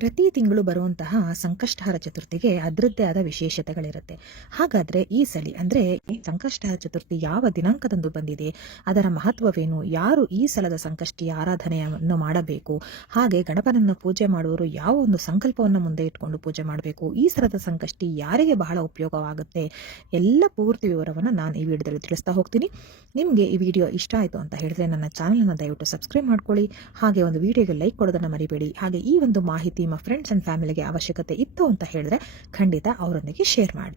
ಪ್ರತಿ ತಿಂಗಳು ಬರುವಂತಹ ಸಂಕಷ್ಟಹರ ಚತುರ್ಥಿಗೆ ಅದರದ್ದೇ ಆದ ವಿಶೇಷತೆಗಳಿರುತ್ತೆ. ಹಾಗಾದ್ರೆ ಈ ಸಲಿ ಅಂದ್ರೆ ಸಂಕಷ್ಟಹರ ಚತುರ್ಥಿ ಯಾವ ದಿನಾಂಕದಂದು ಬಂದಿದೆ, ಅದರ ಮಹತ್ವವೇನು, ಯಾರು ಈ ಸಲದ ಸಂಕಷ್ಟಿ ಆರಾಧನೆಯನ್ನು ಮಾಡಬೇಕು, ಹಾಗೆ ಗಣಪನನ್ನು ಪೂಜೆ ಮಾಡುವವರು ಯಾವ ಒಂದು ಸಂಕಲ್ಪವನ್ನು ಮುಂದೆ ಇಟ್ಕೊಂಡು ಪೂಜೆ ಮಾಡಬೇಕು, ಈ ಸಲದ ಸಂಕಷ್ಟಿ ಯಾರಿಗೆ ಬಹಳ ಉಪಯೋಗವಾಗುತ್ತೆ, ಎಲ್ಲ ಪೂರ್ತಿ ವಿವರವನ್ನು ನಾನು ಈ ವಿಡಿಯೋದಲ್ಲಿ ತಿಳಿಸ್ತಾ ಹೋಗ್ತೀನಿ. ನಿಮಗೆ ಈ ವಿಡಿಯೋ ಇಷ್ಟ ಆಯಿತು ಅಂತ ಹೇಳಿದ್ರೆ ನನ್ನ ಚಾನಲ್ನ ದಯವಿಟ್ಟು ಸಬ್ಸ್ಕ್ರೈಬ್ ಮಾಡ್ಕೊಳ್ಳಿ, ಹಾಗೆ ಒಂದು ವಿಡಿಯೋಗೆ ಲೈಕ್ ಕೊಡೋದನ್ನು ಮರಿಬೇಡಿ. ಹಾಗೆ ಈ ಒಂದು ಮಾಹಿತಿ ನಿಮ್ಮ ಫ್ರೆಂಡ್ಸ್ ಅಂಡ್ ಫ್ಯಾಮಿಲಿಗೆ ಅವಶ್ಯಕತೆ ಇತ್ತು ಅಂತ ಹೇಳಿದ್ರೆ ಖಂಡಿತ ಅವರೊಂದಿಗೆ ಶೇರ್ ಮಾಡಿ.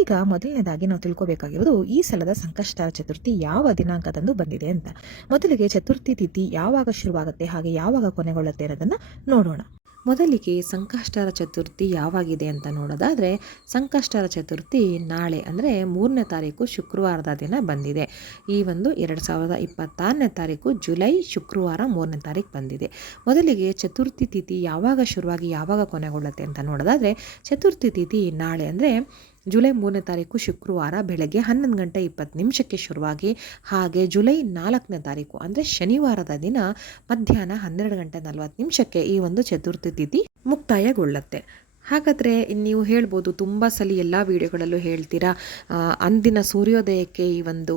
ಈಗ ಮೊದಲನೇದಾಗಿ ನಾವು ತಿಳ್ಕೋಬೇಕಾಗಿರೋದು ಈ ಸಲದ ಸಂಕಷ್ಟಹರ ಚತುರ್ಥಿ ಯಾವ ದಿನಾಂಕದಂದು ಬಂದಿದೆ ಅಂತ. ಮೊದಲಿಗೆ ಚತುರ್ಥಿ ತಿಥಿ ಯಾವಾಗ ಶುರುವಾಗುತ್ತೆ ಹಾಗೆ ಯಾವಾಗ ಕೊನೆಗೊಳ್ಳುತ್ತೆ ಅನ್ನೋದನ್ನ ನೋಡೋಣ. ಮೊದಲಿಗೆ ಸಂಕಷ್ಟಹರ ಚತುರ್ಥಿ ಯಾವಾಗಿದೆ ಅಂತ ನೋಡೋದಾದರೆ, ಸಂಕಷ್ಟಹರ ಚತುರ್ಥಿ ನಾಳೆ ಅಂದರೆ 3ನೇ ತಾರೀಕು ಶುಕ್ರವಾರದ ದಿನ ಬಂದಿದೆ. ಈ ಒಂದು 2026ನೇ ತಾರೀಕು ಜುಲೈ ಶುಕ್ರವಾರ 3ನೇ ತಾರೀಕು ಬಂದಿದೆ. ಮೊದಲಿಗೆ ಚತುರ್ಥಿ ತಿಥಿ ಯಾವಾಗ ಶುರುವಾಗಿ ಯಾವಾಗ ಕೊನೆಗೊಳ್ಳುತ್ತೆ ಅಂತ ನೋಡೋದಾದರೆ, ಚತುರ್ಥಿ ತಿಥಿ ನಾಳೆ ಅಂದರೆ ಜುಲೈ 3ನೇ ತಾರೀಕು ಶುಕ್ರವಾರ ಬೆಳಗ್ಗೆ 11:20 ಶುರುವಾಗಿ, ಹಾಗೆ ಜುಲೈ 4ನೇ ತಾರೀಕು ಅಂದರೆ ಶನಿವಾರದ ದಿನ ಮಧ್ಯಾಹ್ನ 12:40 ಈ ಒಂದು ಚತುರ್ಥಿ ತಿಥಿ ಮುಕ್ತಾಯಗೊಳ್ಳುತ್ತೆ. ಹಾಗಾದರೆ ನೀವು ಹೇಳ್ಬೋದು, ತುಂಬ ಸಲ ಎಲ್ಲ ವಿಡಿಯೋಗಳಲ್ಲೂ ಹೇಳ್ತೀರಾ ಅಂದಿನ ಸೂರ್ಯೋದಯಕ್ಕೆ ಈ ಒಂದು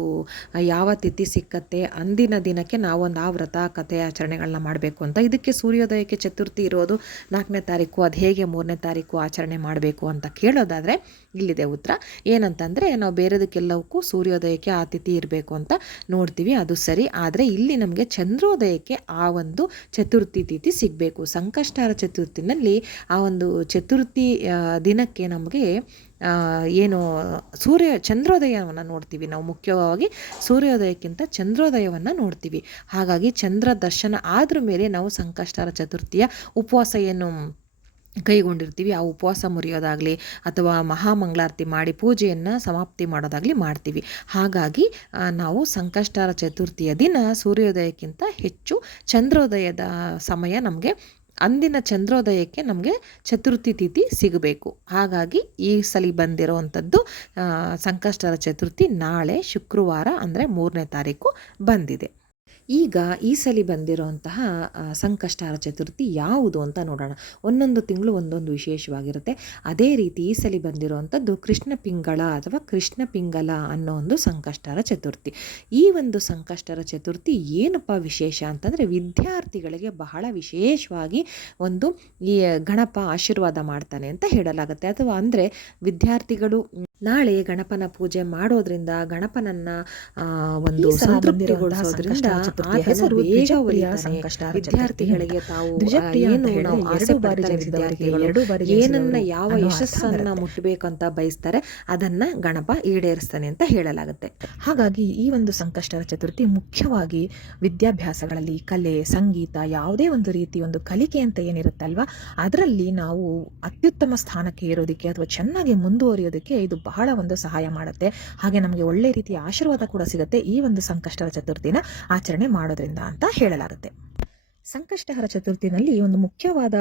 ಯಾವ ತಿಥಿ ಸಿಕ್ಕತ್ತೆ, ಅಂದಿನ ದಿನಕ್ಕೆ ನಾವೊಂದು ಆ ವ್ರತ ಕಥೆ ಆಚರಣೆಗಳನ್ನ ಮಾಡಬೇಕು ಅಂತ. ಇದಕ್ಕೆ ಸೂರ್ಯೋದಯಕ್ಕೆ ಚತುರ್ಥಿ ಇರೋದು 4ನೇ ತಾರೀಕು, ಅದು ಹೇಗೆ 3ನೇ ತಾರೀಕು ಆಚರಣೆ ಮಾಡಬೇಕು ಅಂತ ಕೇಳೋದಾದರೆ ಇಲ್ಲಿದೆ ಉತ್ತರ. ಏನಂತಂದರೆ, ನಾವು ಬೇರೆದಕ್ಕೆಲ್ಲವಕ್ಕೂ ಸೂರ್ಯೋದಯಕ್ಕೆ ಆ ತಿಥಿ ಇರಬೇಕು ಅಂತ ನೋಡ್ತೀವಿ, ಅದು ಸರಿ. ಆದರೆ ಇಲ್ಲಿ ನಮಗೆ ಚಂದ್ರೋದಯಕ್ಕೆ ಆ ಒಂದು ಚತುರ್ಥಿ ತಿಥಿ ಸಿಗಬೇಕು. ಸಂಕಷ್ಟಹರ ಚತುರ್ಥಿನಲ್ಲಿ ಆ ಒಂದು ಚತುರ್ಥಿ ದಿನಕ್ಕೆ ನಮಗೆ ಏನು ಚಂದ್ರೋದಯವನ್ನು ನೋಡ್ತೀವಿ. ನಾವು ಮುಖ್ಯವಾಗಿ ಸೂರ್ಯೋದಯಕ್ಕಿಂತ ಚಂದ್ರೋದಯವನ್ನು ನೋಡ್ತೀವಿ. ಹಾಗಾಗಿ ಚಂದ್ರ ದರ್ಶನ ಆದ್ರ ಮೇಲೆ ನಾವು ಸಂಕಷ್ಟಹರ ಚತುರ್ಥಿಯ ಉಪವಾಸ ಏನು ಕೈಗೊಂಡಿರ್ತೀವಿ ಆ ಉಪವಾಸ ಮುರಿಯೋದಾಗಲಿ ಅಥವಾ ಮಹಾಮಂಗಳಾರತಿ ಮಾಡಿ ಪೂಜೆಯನ್ನು ಸಮಾಪ್ತಿ ಮಾಡೋದಾಗಲಿ ಮಾಡ್ತೀವಿ. ಹಾಗಾಗಿ ನಾವು ಸಂಕಷ್ಟಹರ ಚತುರ್ಥಿಯ ದಿನ ಸೂರ್ಯೋದಯಕ್ಕಿಂತ ಹೆಚ್ಚು ಚಂದ್ರೋದಯದ ಸಮಯ ನಮಗೆ, ಅಂದಿನ ಚಂದ್ರೋದಯಕ್ಕೆ ನಮಗೆ ಚತುರ್ಥಿ ತಿಥಿ ಸಿಗಬೇಕು. ಹಾಗಾಗಿ ಈ ಸಲ ಬಂದಿರೋವಂಥದ್ದು ಸಂಕಷ್ಟಹರ ಚತುರ್ಥಿ ನಾಳೆ ಶುಕ್ರವಾರ ಅಂದರೆ 3ನೇ ತಾರೀಕು ಬಂದಿದೆ. ಈಗ ಈ ಸಲ ಬಂದಿರೋಂತಹ ಸಂಕಷ್ಟಹರ ಚತುರ್ಥಿ ಯಾವುದು ಅಂತ ನೋಡೋಣ. ಒಂದೊಂದು ತಿಂಗಳು ಒಂದೊಂದು ವಿಶೇಷವಾಗಿರುತ್ತೆ. ಅದೇ ರೀತಿ ಈ ಸಲ ಬಂದಿರೋವಂಥದ್ದು ಕೃಷ್ಣ ಪಿಂಗಳ ಅಥವಾ ಕೃಷ್ಣ ಪಿಂಗಲ ಅನ್ನೋ ಒಂದು ಸಂಕಷ್ಟಹರ ಚತುರ್ಥಿ. ಈ ಒಂದು ಸಂಕಷ್ಟಹರ ಚತುರ್ಥಿ ಏನಪ್ಪ ವಿಶೇಷ ಅಂತಂದರೆ, ವಿದ್ಯಾರ್ಥಿಗಳಿಗೆ ಬಹಳ ವಿಶೇಷವಾಗಿ ಒಂದು ಈ ಗಣಪ ಆಶೀರ್ವಾದ ಮಾಡ್ತಾನೆ ಅಂತ ಹೇಳಲಾಗುತ್ತೆ. ಅಥವಾ ಅಂದರೆ ವಿದ್ಯಾರ್ಥಿಗಳು ನಾಳೆ ಗಣಪನ ಪೂಜೆ ಮಾಡೋದ್ರಿಂದ, ಗಣಪನನ್ನ ಒಂದು ಸಂತೃಪ್ತಿಗೊಳಿಸೋದ್ರಿಂದ ವಿದ್ಯಾರ್ಥಿಗಳಿಗೆ ತಾವು ಏನನ್ನ ಯಾವ ಯಶಸ್ಸನ್ನ ಮುಟ್ಟಬೇಕಂತ ಬಯಸ್ತಾರೆ ಅದನ್ನ ಗಣಪ ಈಡೇರಿಸ್ತಾನೆ ಅಂತ ಹೇಳಲಾಗುತ್ತೆ. ಹಾಗಾಗಿ ಈ ಒಂದು ಸಂಕಷ್ಟಹರ ಚತುರ್ಥಿ ಮುಖ್ಯವಾಗಿ ವಿದ್ಯಾಭ್ಯಾಸಗಳಲ್ಲಿ ಕಲೆ, ಸಂಗೀತ, ಯಾವುದೇ ಒಂದು ರೀತಿ ಒಂದು ಕಲಿಕೆ ಅಂತ ಏನಿರುತ್ತಲ್ವಾ, ಅದರಲ್ಲಿ ನಾವು ಅತ್ಯುತ್ತಮ ಸ್ಥಾನಕ್ಕೆ ಇರೋದಕ್ಕೆ ಅಥವಾ ಚೆನ್ನಾಗಿ ಮುಂದುವರಿಯೋದಕ್ಕೆ ಇದು ಬಹಳ ಒಂದು ಸಹಾಯ ಮಾಡುತ್ತೆ. ಹಾಗೆ ನಮಗೆ ಒಳ್ಳೆ ರೀತಿಯ ಆಶೀರ್ವಾದ ಕೂಡ ಸಿಗುತ್ತೆ ಈ ಒಂದು ಸಂಕಷ್ಟಹರ ಚತುರ್ಥಿನ ಆಚರಣೆ ಮಾಡೋದ್ರಿಂದ ಅಂತ ಹೇಳಲಾಗುತ್ತೆ. ಸಂಕಷ್ಟಹರ ಚತುರ್ಥಿನಲ್ಲಿ ಒಂದು ಮುಖ್ಯವಾದ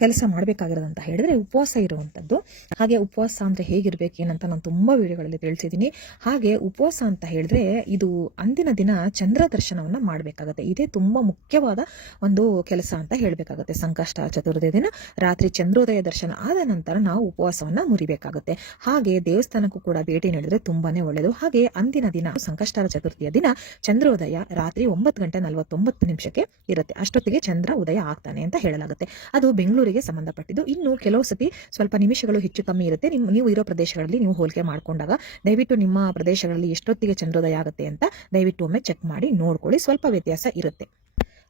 ಕೆಲಸ ಮಾಡಬೇಕಾಗಿರೋದಂತ ಹೇಳಿದ್ರೆ ಉಪವಾಸ ಇರುವಂಥದ್ದು. ಹಾಗೆ ಉಪವಾಸ ಅಂದರೆ ಹೇಗಿರಬೇಕು ಏನಂತ ನಾನು ತುಂಬ ವಿಡಿಯೋಗಳಲ್ಲಿ ತಿಳಿಸಿದ್ದೀನಿ. ಹಾಗೆ ಉಪವಾಸ ಅಂತ ಹೇಳಿದ್ರೆ ಇದು ಅಂದಿನ ದಿನ ಚಂದ್ರ ದರ್ಶನವನ್ನು ಮಾಡಬೇಕಾಗುತ್ತೆ. ಇದೇ ತುಂಬ ಮುಖ್ಯವಾದ ಒಂದು ಕೆಲಸ ಅಂತ ಹೇಳಬೇಕಾಗುತ್ತೆ. ಸಂಕಷ್ಟಹರ ಚತುರ್ಥಿ ದಿನ ರಾತ್ರಿ ಚಂದ್ರೋದಯ ದರ್ಶನ ಆದ ನಂತರ ನಾವು ಉಪವಾಸವನ್ನು ಮುರಿಬೇಕಾಗುತ್ತೆ. ಹಾಗೆ ದೇವಸ್ಥಾನಕ್ಕೂ ಕೂಡ ಭೇಟಿ ನೀಡಿದ್ರೆ ತುಂಬಾನೇ ಒಳ್ಳೆಯದು. ಹಾಗೆ ಅಂದಿನ ದಿನ ಸಂಕಷ್ಟಹರ ಚತುರ್ಥಿಯ ದಿನ ಚಂದ್ರೋದಯ ರಾತ್ರಿ 9:49 ಇರುತ್ತೆ. ಅಷ್ಟೊತ್ತಿಗೆ ಚಂದ್ರ ಉದಯ ಆಗ್ತಾನೆ ಅಂತ ಹೇಳಲಾಗುತ್ತೆ. ಅದು ಬೆಂಗಳೂರಿಗೆ ಸಂಬಂಧಪಟ್ಟಿದ್ದು. ಇನ್ನು ಕೆಲವು ಸತಿ ಸ್ವಲ್ಪ ನಿಮಿಷಗಳು ಹೆಚ್ಚು ಕಮ್ಮಿ ಇರುತ್ತೆ. ನೀವು ಇರೋ ಪ್ರದೇಶಗಳಲ್ಲಿ ನೀವು ಹೋಲಿಕೆ ಮಾಡ್ಕೊಂಡಾಗ ದಯವಿಟ್ಟು ನಿಮ್ಮ ಪ್ರದೇಶಗಳಲ್ಲಿ ಎಷ್ಟೊತ್ತಿಗೆ ಚಂದ್ರೋದಯ ಆಗುತ್ತೆ ಅಂತ ದಯವಿಟ್ಟು ಒಮ್ಮೆ ಚೆಕ್ ಮಾಡಿ ನೋಡ್ಕೊಳ್ಳಿ. ಸ್ವಲ್ಪ ವ್ಯತ್ಯಾಸ ಇರುತ್ತೆ.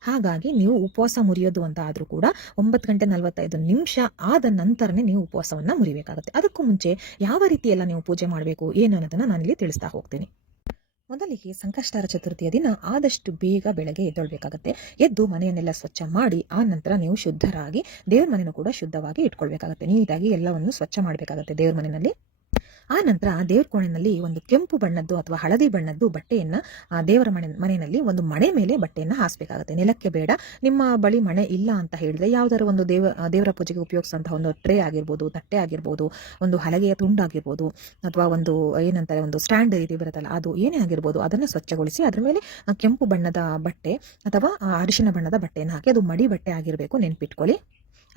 ಹಾಗಾಗಿ ನೀವು ಉಪವಾಸ ಮುರಿಯೋದು ಅಂತ ಆದರೂ ಕೂಡ 9:45 ಆದ ನಂತರನೇ ನೀವು ಉಪವಾಸವನ್ನು ಮುರಿಬೇಕಾಗುತ್ತೆ. ಅದಕ್ಕೂ ಮುಂಚೆ ಯಾವ ರೀತಿ ಎಲ್ಲ ನೀವು ಪೂಜೆ ಮಾಡಬೇಕು ಏನು ಅನ್ನೋದನ್ನು ನಾನಿಲ್ಲಿ ತಿಳಿಸ್ತಾ ಹೋಗ್ತೀನಿ. ಮೊದಲಿಗೆ ಸಂಕಷ್ಟಹರ ಚತುರ್ಥಿಯ ದಿನ ಆದಷ್ಟು ಬೇಗ ಬೆಳಗ್ಗೆ ಎದ್ದೊಳ್ಬೇಕಾಗುತ್ತೆ. ಎದ್ದು ಮನೆಯನ್ನೆಲ್ಲ ಸ್ವಚ್ಛ ಮಾಡಿ ಆ ನಂತರ ನೀವು ಶುದ್ಧರಾಗಿ ದೇವ್ರ ಮನೆಯೂ ಕೂಡ ಶುದ್ಧವಾಗಿ ಇಟ್ಕೊಳ್ಬೇಕಾಗುತ್ತೆ. ನೀಟಾಗಿ ಎಲ್ಲವನ್ನು ಸ್ವಚ್ಛ ಮಾಡಬೇಕಾಗುತ್ತೆ ದೇವ್ರ ಮನೆಯಲ್ಲಿ. ಆ ನಂತರ ದೇವ್ರ ಕೋಣೆಯಲ್ಲಿ ಒಂದು ಕೆಂಪು ಬಣ್ಣದ್ದು ಅಥವಾ ಹಳದಿ ಬಣ್ಣದ್ದು ಬಟ್ಟೆಯನ್ನು ದೇವರ ಮನೆಯಲ್ಲಿ ಒಂದು ಮಣೆ ಮೇಲೆ ಬಟ್ಟೆಯನ್ನು ಹಾಸಬೇಕಾಗುತ್ತೆ. ನೆಲಕ್ಕೆ ಬೇಡ. ನಿಮ್ಮ ಬಳಿ ಮಣೆ ಇಲ್ಲ ಅಂತ ಹೇಳಿದ್ರೆ ಯಾವುದಾದ್ರು ಒಂದು ದೇವರ ಪೂಜೆಗೆ ಉಪಯೋಗಿಸುವಂತಹ ಒಂದು ಟ್ರೇ ಆಗಿರ್ಬೋದು, ತಟ್ಟೆ ಆಗಿರ್ಬೋದು, ಒಂದು ಹಲಗೆಯ ತುಂಡಾಗಿರ್ಬೋದು, ಅಥವಾ ಒಂದು ಏನಂತಾರೆ ಒಂದು ಸ್ಟ್ಯಾಂಡ್ ರೀತಿ ಬರುತ್ತಲ್ಲ, ಅದು ಏನೇ ಆಗಿರ್ಬೋದು, ಅದನ್ನು ಸ್ವಚ್ಛಗೊಳಿಸಿ ಅದರ ಮೇಲೆ ಕೆಂಪು ಬಣ್ಣದ ಬಟ್ಟೆ ಅಥವಾ ಅರಿಶಿನ ಬಣ್ಣದ ಬಟ್ಟೆಯನ್ನು ಹಾಕಿ, ಅದು ಮಡಿ ಬಟ್ಟೆ ಆಗಿರಬೇಕು, ನೆನ್ಪಿಟ್ಕೊಳ್ಳಿ.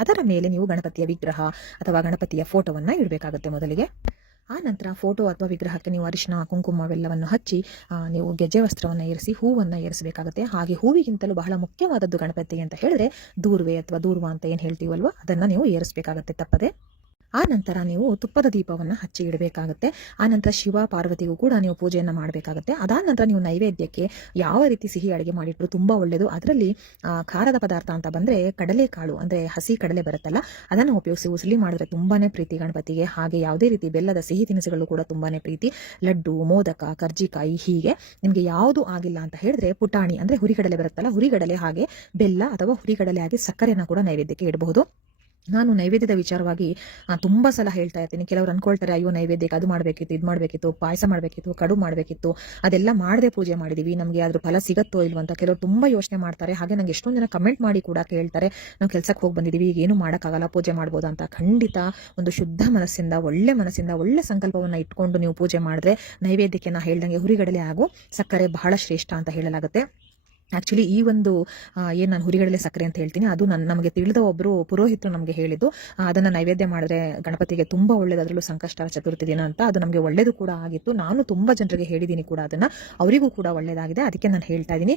ಅದರ ಮೇಲೆ ನೀವು ಗಣಪತಿಯ ವಿಗ್ರಹ ಅಥವಾ ಗಣಪತಿಯ ಫೋಟೋವನ್ನು ಇಡಬೇಕಾಗುತ್ತೆ ಮೊದಲಿಗೆ. ಆ ನಂತರ ಫೋಟೋ ಅಥವಾ ವಿಗ್ರಹಕ್ಕೆ ನೀವು ಅರಿಶಿನ ಕುಂಕುಮವೆಲ್ಲವನ್ನು ಹಚ್ಚಿ ನೀವು ಗೆಜ್ಜೆ ವಸ್ತ್ರವನ್ನು ಏರಿಸಿ ಹೂವನ್ನು ಏರಿಸಬೇಕಾಗುತ್ತೆ. ಹಾಗೆ ಹೂವಿಗಿಂತಲೂ ಬಹಳ ಮುಖ್ಯವಾದದ್ದು ಗಣಪತಿ ಅಂತ ಹೇಳಿದ್ರೆ ದೂರ್ವೆ ಅಥವಾ ದೂರ್ವ ಅಂತ ಏನು ಹೇಳ್ತೀವಲ್ವ, ಅದನ್ನು ನೀವು ಏರಿಸಬೇಕಾಗತ್ತೆ ತಪ್ಪದೆ. ಆ ನಂತರ ನೀವು ತುಪ್ಪದ ದೀಪವನ್ನು ಹಚ್ಚಿ ಇಡಬೇಕಾಗುತ್ತೆ. ಆ ನಂತರ ಶಿವ ಪಾರ್ವತಿಗೂ ಕೂಡ ನೀವು ಪೂಜೆಯನ್ನು ಮಾಡಬೇಕಾಗುತ್ತೆ. ಅದಾದ ನಂತರ ನೀವು ನೈವೇದ್ಯಕ್ಕೆ ಯಾವ ರೀತಿ ಸಿಹಿ ಅಡುಗೆ ಮಾಡಿಟ್ರು ತುಂಬ ಒಳ್ಳೆಯದು. ಅದರಲ್ಲಿ ಖಾರದ ಪದಾರ್ಥ ಅಂತ ಬಂದರೆ ಕಡಲೆಕಾಳು ಅಂದರೆ ಹಸಿ ಕಡಲೆ ಬರುತ್ತಲ್ಲ, ಅದನ್ನು ಉಪಯೋಗಿಸಿ ಉಸಲಿ ಮಾಡಿದ್ರೆ ತುಂಬಾ ಪ್ರೀತಿ ಗಣಪತಿಗೆ. ಹಾಗೆ ಯಾವುದೇ ರೀತಿ ಬೆಲ್ಲದ ಸಿಹಿ ತಿನಿಸುಗಳು ಕೂಡ ತುಂಬಾ ಪ್ರೀತಿ. ಲಡ್ಡು, ಮೋದಕ, ಕರ್ಜಿಕಾಯಿ, ಹೀಗೆ ನಿಮಗೆ ಯಾವುದು ಆಗಿಲ್ಲ ಅಂತ ಹೇಳಿದ್ರೆ ಪುಟಾಣಿ ಅಂದರೆ ಹುರಿಗಡಲೆ ಬರುತ್ತಲ್ಲ, ಹುರಿಗಡಲೆ ಹಾಗೆ ಬೆಲ್ಲ ಅಥವಾ ಹುರಿಗಡಲೆ ಹಾಗೆ ಸಕ್ಕರೆಯನ್ನು ಕೂಡ ನೈವೇದ್ಯಕ್ಕೆ ಇಡಬಹುದು. ನಾನು ನೈವೇದ್ಯದ ವಿಚಾರವಾಗಿ ತುಂಬ ಸಲ ಹೇಳ್ತಾ ಇರ್ತೀನಿ. ಕೆಲವರು ಅನ್ಕೊಳ್ತಾರೆ, ಅಯ್ಯೋ ನೈವೇದ್ಯಕ್ಕೆ ಅದು ಮಾಡಬೇಕಿತ್ತು, ಇದು ಮಾಡಬೇಕಿತ್ತು, ಪಾಯಸ ಮಾಡಬೇಕಿತ್ತು, ಕಡು ಮಾಡಬೇಕಿತ್ತು, ಅದೆಲ್ಲ ಮಾಡದೆ ಪೂಜೆ ಮಾಡಿದೀವಿ, ನಮಗೆ ಅದ್ರ ಫಲ ಸಿಗತ್ತೋ ಇಲ್ವೋ ಅಂತ ಕೆಲವರು ತುಂಬ ಯೋಚನೆ ಮಾಡ್ತಾರೆ. ಹಾಗೆ ನಂಗೆ ಎಷ್ಟೊಂದು ಜನ ಕಮೆಂಟ್ ಮಾಡಿ ಕೂಡ ಕೇಳ್ತಾರೆ, ನಾವು ಕೆಲಸಕ್ಕೆ ಹೋಗಿ ಬಂದಿದ್ದೀವಿ, ಈಗ ಏನು ಮಾಡೋಕ್ಕಾಗಲ್ಲ, ಪೂಜೆ ಮಾಡ್ಬೋದಾ ಅಂತ. ಖಂಡಿತ ಒಂದು ಶುದ್ಧ ಮನಸ್ಸಿಂದ, ಒಳ್ಳೆ ಸಂಕಲ್ಪವನ್ನು ಇಟ್ಕೊಂಡು ನೀವು ಪೂಜೆ ಮಾಡಿದ್ರೆ ನೈವೇದ್ಯಕ್ಕೆ ನಾ ಹೇಳ್ದಂಗೆ ಹುರಿಗಡಲೆ ಹಾಗೂ ಸಕ್ಕರೆ ಬಹಳ ಶ್ರೇಷ್ಠ ಅಂತ ಹೇಳಲಾಗುತ್ತೆ. ಆ್ಯಕ್ಚುಲಿ ಈ ಒಂದು ಏನು ನಾನು ಹುರಿಗಡಲೆ ಸಕ್ಕರೆ ಅಂತ ಹೇಳ್ತೀನಿ, ಅದು ನಮಗೆ ತಿಳಿದ ಒಬ್ಬರು ಪುರೋಹಿತರು ನಮಗೆ ಹೇಳಿದ್ದು, ಅದನ್ನು ನೈವೇದ್ಯ ಮಾಡಿದ್ರೆ ಗಣಪತಿಗೆ ತುಂಬ ಒಳ್ಳೇದು, ಅದರಲ್ಲೂ ಸಂಕಷ್ಟ ಚತುರ್ಥಿ ದಿನ ಅಂತ. ಅದು ನಮಗೆ ಒಳ್ಳೇದು ಕೂಡ ಆಗಿತ್ತು. ನಾನು ತುಂಬ ಜನರಿಗೆ ಹೇಳಿದ್ದೀನಿ ಕೂಡ ಅದನ್ನು, ಅವರಿಗೂ ಕೂಡ ಒಳ್ಳೇದಾಗಿದೆ. ಅದಕ್ಕೆ ನಾನು ಹೇಳ್ತಾ ಇದ್ದೀನಿ,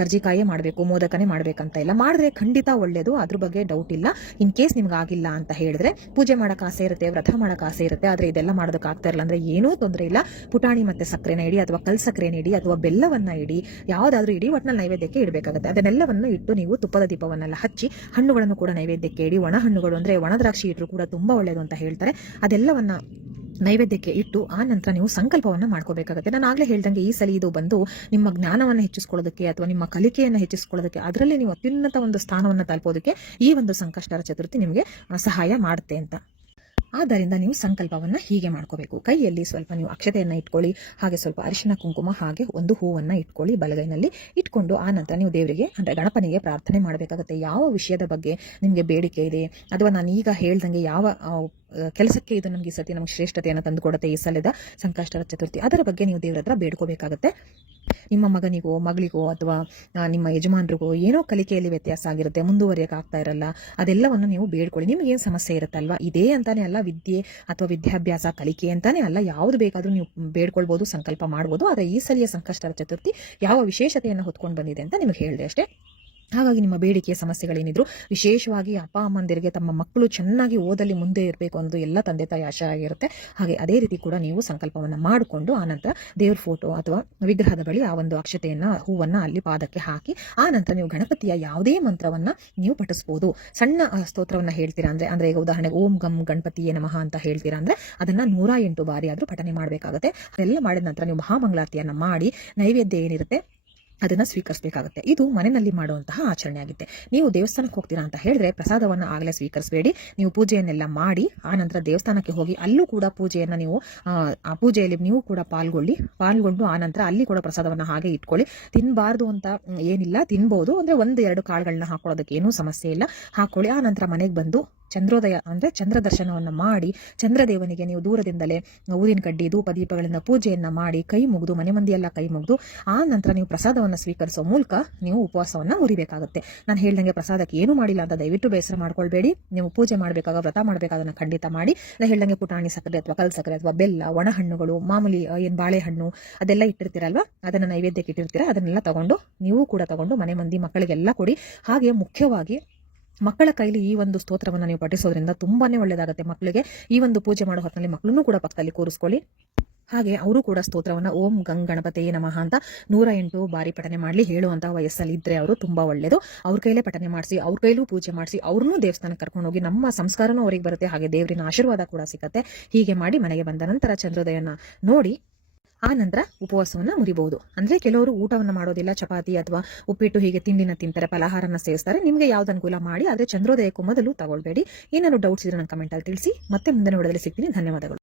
ಕರ್ಜಿಕಾಯೇ ಮಾಡಬೇಕು, ಮೋದಕನೇ ಮಾಡಬೇಕಂತ ಇಲ್ಲ, ಮಾಡಿದ್ರೆ ಖಂಡಿತ ಒಳ್ಳೇದು, ಅದ್ರ ಬಗ್ಗೆ ಡೌಟ್ ಇಲ್ಲ. ಇನ್ ಕೇಸ್ ನಿಮ್ಗೆ ಆಗಿಲ್ಲ ಅಂತ ಹೇಳಿದ್ರೆ ಪೂಜೆ ಮಾಡೋಕೆ ಆಸೆ ಇರುತ್ತೆ, ವ್ರತ ಮಾಡೋಕೆ ಆಸೆ ಇರುತ್ತೆ, ಆದರೆ ಇದೆಲ್ಲ ಮಾಡೋದಕ್ಕೆ ಆಗ್ತಾ ಇರಲ್ಲ ಅಂದರೆ ಏನೂ ತೊಂದರೆ ಇಲ್ಲ. ಪುಟಾಣಿ ಮತ್ತು ಸಕ್ಕರೆನ ಇಡಿ ಅಥವಾ ಕಲ್ ಸಕ್ಕರೆನ ಇಡಿ ಅಥವಾ ಬೆಲ್ಲವನ್ನು ಇಡಿ, ಯಾವುದಾದ್ರೂ ಇಡಿ, ಒಟ್ಟಿನಲ್ಲಿ ನೈವೇದ್ಯಕ್ಕೆ ಇಡಬೇಕಾಗುತ್ತೆ. ಅದನ್ನೆಲ್ಲವನ್ನು ಇಟ್ಟು ನೀವು ತುಪ್ಪದ ದೀಪವನ್ನೆಲ್ಲ ಹಚ್ಚಿ ಹಣ್ಣುಗಳನ್ನು ಕೂಡ ನೈವೇದ್ಯಕ್ಕೆ ಇಡಿ. ಒಣ ಹಣ್ಣುಗಳು ಅಂದರೆ ಒಣ ದ್ರಾಕ್ಷಿ ಇಟ್ಟರು ಕೂಡ ತುಂಬ ಒಳ್ಳೆಯದು ಅಂತ ಹೇಳ್ತಾರೆ. ಅದೆಲ್ಲವನ್ನ ನೈವೇದ್ಯಕ್ಕೆ ಇಟ್ಟು ಆ ನಂತರ ನೀವು ಸಂಕಲ್ಪವನ್ನು ಮಾಡ್ಕೋಬೇಕಾಗುತ್ತೆ. ನಾನು ಆಗಲೇ ಹೇಳ್ದಂಗೆ ಈ ಸಲ ಇದು ಬಂದು ನಿಮ್ಮ ಜ್ಞಾನವನ್ನು ಹೆಚ್ಚಿಸ್ಕೊಳ್ಳೋದಕ್ಕೆ ಅಥವಾ ನಿಮ್ಮ ಕಲಿಕೆಯನ್ನು ಹೆಚ್ಚಿಸ್ಕೊಳ್ಳೋದಕ್ಕೆ, ಅದರಲ್ಲಿ ನೀವು ಅತ್ಯುನ್ನತ ಒಂದು ಸ್ಥಾನವನ್ನು ತಲುಪೋದಕ್ಕೆ ಈ ಒಂದು ಸಂಕಷ್ಟಹರ ಚತುರ್ಥಿ ನಿಮಗೆ ಸಹಾಯ ಮಾಡುತ್ತೆ ಅಂತ. ಆದ್ದರಿಂದ ನೀವು ಸಂಕಲ್ಪವನ್ನು ಹೀಗೆ ಮಾಡ್ಕೋಬೇಕು. ಕೈಯಲ್ಲಿ ಸ್ವಲ್ಪ ನೀವು ಅಕ್ಷತೆಯನ್ನು ಇಟ್ಕೊಳ್ಳಿ, ಹಾಗೆ ಸ್ವಲ್ಪ ಅರಿಶಿನ ಕುಂಕುಮ ಹಾಗೆ ಒಂದು ಹೂವನ್ನು ಇಟ್ಕೊಳ್ಳಿ ಬಲಗೈನಲ್ಲಿ ಇಟ್ಕೊಂಡು, ಆ ನಂತರ ನೀವು ದೇವರಿಗೆ ಅಂದರೆ ಗಣಪನಿಗೆ ಪ್ರಾರ್ಥನೆ ಮಾಡಬೇಕಾಗುತ್ತೆ. ಯಾವ ವಿಷಯದ ಬಗ್ಗೆ ನಿಮಗೆ ಬೇಡಿಕೆ ಇದೆ, ಅಥವಾ ನಾನು ಈಗ ಹೇಳ್ದಂಗೆ ಯಾವ ಕೆಲಸಕ್ಕೆ ಇದು ನಮಗೆ ಈ ಸತಿ ನಮಗೆ ಶ್ರೇಷ್ಠತೆಯನ್ನು ತಂದುಕೊಡುತ್ತೆ ಈ ಸಲದ ಸಂಕಷ್ಟರ ಚತುರ್ಥಿ, ಅದರ ಬಗ್ಗೆ ನೀವು ದೇವರ ಹತ್ರ ಬೇಡ್ಕೋಬೇಕಾಗತ್ತೆ. ನಿಮ್ಮ ಮಗನಿಗೋ ಮಗಳಿಗೋ ಅಥವಾ ನಿಮ್ಮ ಯಜಮಾನರಿಗೋ ಏನೋ ಕಲಿಕೆಯಲ್ಲಿ ವ್ಯತ್ಯಾಸ ಆಗಿರುತ್ತೆ, ಮುಂದುವರಿಯೋಕೆ ಆಗ್ತಾ ಇರಲ್ಲ, ಅದೆಲ್ಲವನ್ನು ನೀವು ಬೇಡ್ಕೊಳ್ಳಿ. ನಿಮಗೇನು ಸಮಸ್ಯೆ ಇರುತ್ತಲ್ವಾ, ಇದೇ ಅಂತಾನೆ ಅಲ್ಲ, ವಿದ್ಯೆ ಅಥವಾ ವಿದ್ಯಾಭ್ಯಾಸ ಕಲಿಕೆ ಅಂತಾನೆ ಅಲ್ಲ, ಯಾವುದು ಬೇಕಾದರೂ ನೀವು ಬೇಡ್ಕೊಳ್ಬೋದು, ಸಂಕಲ್ಪ ಮಾಡ್ಬೋದು. ಆದರೆ ಈ ಸಲಿಯ ಸಂಕಷ್ಟರ ಚತುರ್ಥಿ ಯಾವ ವಿಶೇಷತೆಯನ್ನು ಹೊತ್ಕೊಂಡು ಬಂದಿದೆ ಅಂತ ನಿಮಗೆ ಹೇಳಿದೆ ಅಷ್ಟೇ. ಹಾಗಾಗಿ ನಿಮ್ಮ ಬೇಡಿಕೆಯ ಸಮಸ್ಯೆಗಳೇನಿದ್ರು, ವಿಶೇಷವಾಗಿ ಅಪ್ಪ ಅಮ್ಮಂದಿರಿಗೆ ತಮ್ಮ ಮಕ್ಕಳು ಚೆನ್ನಾಗಿ ಓದಲ್ಲಿ ಮುಂದೆ ಇರಬೇಕು ಅನ್ನೋದು ಎಲ್ಲ ತಂದೆ ತಾಯಿ ಆಶೆ ಆಗಿರುತ್ತೆ. ಹಾಗೆ ಅದೇ ರೀತಿ ಕೂಡ ನೀವು ಸಂಕಲ್ಪವನ್ನು ಮಾಡಿಕೊಂಡು ಆನಂತರ ದೇವ್ರ ಫೋಟೋ ಅಥವಾ ವಿಗ್ರಹದ ಬಳಿ ಆ ಒಂದು ಅಕ್ಷತೆಯನ್ನು ಹೂವನ್ನು ಅಲ್ಲಿ ಪಾದಕ್ಕೆ ಹಾಕಿ ಆ ನಂತರ ನೀವು ಗಣಪತಿಯ ಯಾವುದೇ ಮಂತ್ರವನ್ನು ನೀವು ಪಠಿಸ್ಬೋದು. ಸಣ್ಣ ಸ್ತೋತ್ರವನ್ನು ಹೇಳ್ತೀರಾ ಅಂದರೆ ಈಗ ಉದಾಹರಣೆಗೆ ಓಂ ಗಂ ಗಣಪತಿಯೇ ನಮಃ ಅಂತ ಹೇಳ್ತೀರಾ ಅಂದರೆ ಅದನ್ನು 108 ಬಾರಿ ಆದರೂ ಪಠನೆ ಮಾಡಬೇಕಾಗುತ್ತೆ. ಅದೆಲ್ಲ ಮಾಡಿದ ನಂತರ ನೀವು ಮಹಾಮಂಗಳಾರತಿಯನ್ನು ಮಾಡಿ ನೈವೇದ್ಯ ಏನಿರುತ್ತೆ ಅದನ್ನು ಸ್ವೀಕರಿಸಬೇಕಾಗುತ್ತೆ. ಇದು ಮನೆಯಲ್ಲಿ ಮಾಡುವಂತಹ ಆಚರಣೆ ಆಗುತ್ತೆ. ನೀವು ದೇವಸ್ಥಾನಕ್ಕೆ ಹೋಗ್ತೀರಾ ಅಂತ ಹೇಳಿದ್ರೆ ಪ್ರಸಾದವನ್ನು ಆಗಲೇ ಸ್ವೀಕರಿಸಬೇಡಿ. ನೀವು ಪೂಜೆಯನ್ನೆಲ್ಲ ಮಾಡಿ ಆ ನಂತರ ದೇವಸ್ಥಾನಕ್ಕೆ ಹೋಗಿ ಅಲ್ಲೂ ಕೂಡ ಪೂಜೆಯನ್ನು ನೀವು ಆ ಪೂಜೆಯಲ್ಲಿ ನೀವು ಕೂಡ ಪಾಲ್ಗೊಂಡು ಆ ನಂತರ ಅಲ್ಲಿ ಕೂಡ ಪ್ರಸಾದವನ್ನು ಹಾಗೆ ಇಟ್ಕೊಳ್ಳಿ. ತಿನ್ನಬಾರ್ದು ಅಂತ ಏನಿಲ್ಲ, ತಿನ್ಬೋದು. ಅಂದರೆ 1-2 ಕಾಳುಗಳನ್ನ ಹಾಕೊಳ್ಳೋದಕ್ಕೆ ಏನೂ ಸಮಸ್ಯೆ ಇಲ್ಲ, ಹಾಕೊಳ್ಳಿ. ಆ ನಂತರ ಮನೆಗೆ ಬಂದು ಚಂದ್ರೋದಯ ಅಂದರೆ ಚಂದ್ರ ದರ್ಶನವನ್ನು ಮಾಡಿ ಚಂದ್ರದೇವನಿಗೆ ನೀವು ದೂರದಿಂದಲೇ ಊದಿನ ಕಡ್ಡಿ ಧೂಪ ದೀಪಗಳಿಂದ ಪೂಜೆಯನ್ನು ಮಾಡಿ ಕೈ ಮುಗಿದು ಮನೆ ಮಂದಿಯೆಲ್ಲ ಕೈ ಮುಗಿದು ಆ ನಂತರ ನೀವು ಪ್ರಸಾದವನ್ನು ಸ್ವೀಕರಿಸೋ ಮೂಲಕ ನೀವು ಉಪವಾಸವನ್ನು ಮುರಿಬೇಕಾಗುತ್ತೆ. ನಾನು ಹೇಳ್ದಂಗೆ ಪ್ರಸಾದಕ್ಕೆ ಏನು ಮಾಡಿಲ್ಲ ಅಂತ ದಯವಿಟ್ಟು ಬೇಸರ ಮಾಡ್ಕೊಳ್ಬೇಡಿ. ನೀವು ಪೂಜೆ ಮಾಡಬೇಕಾಗ ವ್ರತ ಮಾಡಬೇಕಾದನ್ನು ಖಂಡಿತ ಮಾಡಿ. ನಾನು ಹೇಳ್ದಂಗೆ ಪುಟಾಣಿ ಸಕ್ಕರೆ ಅಥವಾ ಕಲ್ ಸಕ್ಕರೆ ಅಥವಾ ಬೆಲ್ಲ, ಒಣ ಹಣ್ಣುಗಳು, ಮಾಮೂಲಿ ಏನು ಬಾಳೆಹಣ್ಣು ಅದೆಲ್ಲ ಇಟ್ಟಿರ್ತೀರಲ್ವ, ಅದನ್ನು ನೈವೇದ್ಯಕ್ಕೆ ಇಟ್ಟಿರ್ತೀರ, ಅದನ್ನೆಲ್ಲ ತಗೊಂಡು ನೀವು ಕೂಡ ತಗೊಂಡು ಮನೆ ಮಂದಿ ಮಕ್ಕಳಿಗೆಲ್ಲ ಕೊಡಿ. ಹಾಗೆ ಮುಖ್ಯವಾಗಿ ಮಕ್ಕಳ ಕೈಲಿ ಈ ಒಂದು ಸ್ತೋತ್ರವನ್ನು ನೀವು ಪಠಿಸೋದ್ರಿಂದ ತುಂಬಾನೇ ಒಳ್ಳೆಯದಾಗುತ್ತೆ. ಮಕ್ಕಳಿಗೆ ಈ ಒಂದು ಪೂಜೆ ಮಾಡೋ ಹೊತ್ತಿನಲ್ಲಿ ಮಕ್ಕಳನ್ನು ಕೂಡ ಪಕ್ಕದಲ್ಲಿ ಕೂರಿಸ್ಕೊಳ್ಳಿ. ಹಾಗೆ ಅವರು ಕೂಡ ಸ್ತೋತ್ರವನ್ನು ಓಂ ಗಂ ಗಣಪತಿಯೇ ನಮಃ ಅಂತ 108 ಬಾರಿ ಪಠನೆ ಮಾಡಲಿ. ಹೇಳುವಂತಹ ವಯಸ್ಸಲ್ಲಿ ಇದ್ರೆ ಅವರು ತುಂಬಾ ಒಳ್ಳೆಯದು. ಅವ್ರ ಕೈಲೇ ಪಠನೆ ಮಾಡಿಸಿ, ಅವ್ರ ಕೈಲೂ ಪೂಜೆ ಮಾಡಿಸಿ, ಅವ್ರನ್ನೂ ದೇವಸ್ಥಾನಕ್ಕೆ ಕರ್ಕೊಂಡು ಹೋಗಿ ನಮ್ಮ ಸಂಸ್ಕಾರನೂ ಅವರಿಗೆ ಬರುತ್ತೆ, ಹಾಗೆ ದೇವರಿನ ಆಶೀರ್ವಾದ ಕೂಡ ಸಿಗುತ್ತೆ. ಹೀಗೆ ಮಾಡಿ ಮನೆಗೆ ಬಂದ ನಂತರ ಚಂದ್ರೋದಯನ ನೋಡಿ ಆ ನಂತರ ಉಪವಾಸವನ್ನು ಮುರಿಬಹುದು. ಅಂದರೆ ಕೆಲವರು ಊಟವನ್ನು ಮಾಡೋದಿಲ್ಲ, ಚಪಾತಿ ಅಥವಾ ಉಪ್ಪಿಟ್ಟು ಹೀಗೆ ತಿಂಡಿನ ತಿಂತಾರೆ, ಫಲಹಾರನ ಸೇವಿಸ್ತಾರೆ. ನಿಮಗೆ ಯಾವ್ದು ಅನುಕೂಲ ಮಾಡಿ, ಆದರೆ ಚಂದ್ರೋದಯಕ್ಕೂ ಮೊದಲು ತಗೊಳ್ಬೇಡಿ. ಏನಾದ್ರು ಡೌಟ್ಸ್ ಇದ್ರೆ ನನ್ನ ಕಮೆಂಟಲ್ಲಿ ತಿಳಿಸಿ. ಮತ್ತೆ ಮುಂದಿನ ವಿಡಿಯೋದಲ್ಲಿ ಸಿಗ್ತೀನಿ. ಧನ್ಯವಾದಗಳು.